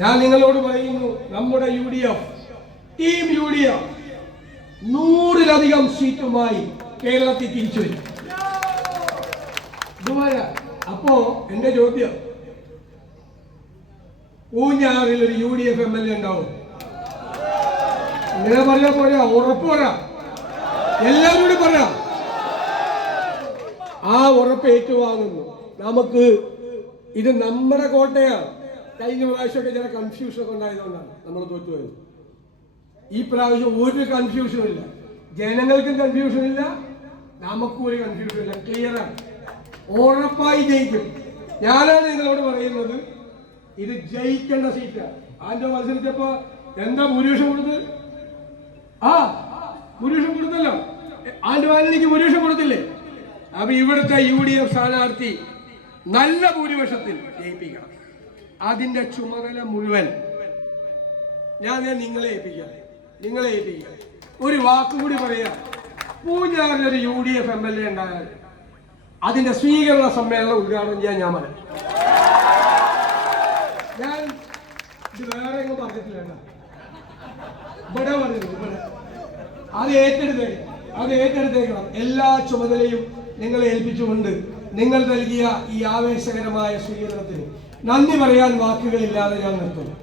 ഞാൻ നിങ്ങളോട് പറയുന്നു, നമ്മുടെ UDF ടീം UDF 100-ലധികം സീറ്റുമായി കേരളത്തിൽ തിരിച്ചു വരും. അപ്പോ എന്റെ ചോദ്യം, പൂഞ്ഞാറിൽ ഒരു UDF MLA ഉണ്ടാവും? ഇങ്ങനെ പറയാ പോരാ, ഉറപ്പ് പറയാം, എല്ലാവരോടും പറയാം. ആ ഉറപ്പ് ഏറ്റുവാങ്ങുന്നു. നമുക്ക് ഇത് നമ്മുടെ കോട്ടയാണ്. കഴിഞ്ഞ പ്രാവശ്യമൊക്കെ ചില കൺഫ്യൂഷൻ ഒക്കെ ഉണ്ടായതുകൊണ്ടാണ് നമ്മൾ തോറ്റുപോയത്. ഈ പ്രാവശ്യം ഒരു കൺഫ്യൂഷനും ഇല്ല, ജനങ്ങൾക്കും കൺഫ്യൂഷൻ ഇല്ല, നമുക്കും ഒരു കൺഫ്യൂഷൻ ഇല്ല. ക്ലിയറാണ്, ഉറപ്പായി ജയിക്കും. ഞാനാണ് നിങ്ങളോട് പറയുന്നത്, ഇത് ജയിക്കേണ്ട സീറ്റാണ്. ആന്റെ മത്സരിച്ചപ്പോ എന്താ ഭൂരിപക്ഷം കൊടുത്തത്? ഭൂരിപക്ഷം കൊടുത്തല്ലോ, ആന്റെ വാലിനിക്ക് ഭൂരിപക്ഷം കൊടുത്തില്ലേ? അപ്പൊ ഇവിടുത്തെ UDF സ്ഥാനാർത്ഥി നല്ല ഭൂരിപക്ഷത്തിൽ ജയിപ്പിക്കണം. അതിന്റെ ചുമതല മുഴുവൻ ഞാൻ നിങ്ങളെ ഏൽപ്പിക്കാം. ഒരു വാക്കുകൂടി പറയാം, പൂഞ്ഞാറിലൊരു UDF MLA ഉണ്ടായാൽ അതിന്റെ സ്വീകരണ സമ്മേളനം ഉദ്ഘാടനം ചെയ്യാൻ ഞാൻ പറയാം. ഞാൻ ഇത് വേറെ എങ്ങും പറഞ്ഞിട്ടില്ല, ഇവിടെ പറയുന്നു. അത് ഏറ്റെടുത്തേക്കണം. എല്ലാ ചുമതലയും നിങ്ങളെ ഏൽപ്പിച്ചുകൊണ്ട് നിങ്ങൾ നൽകിയ ഈ ആവേശകരമായ സ്വീകരണത്തിന് നന്ദി പറയാൻ വാക്കുകളില്ലാതെ ഞാൻ നിർത്തുന്നു.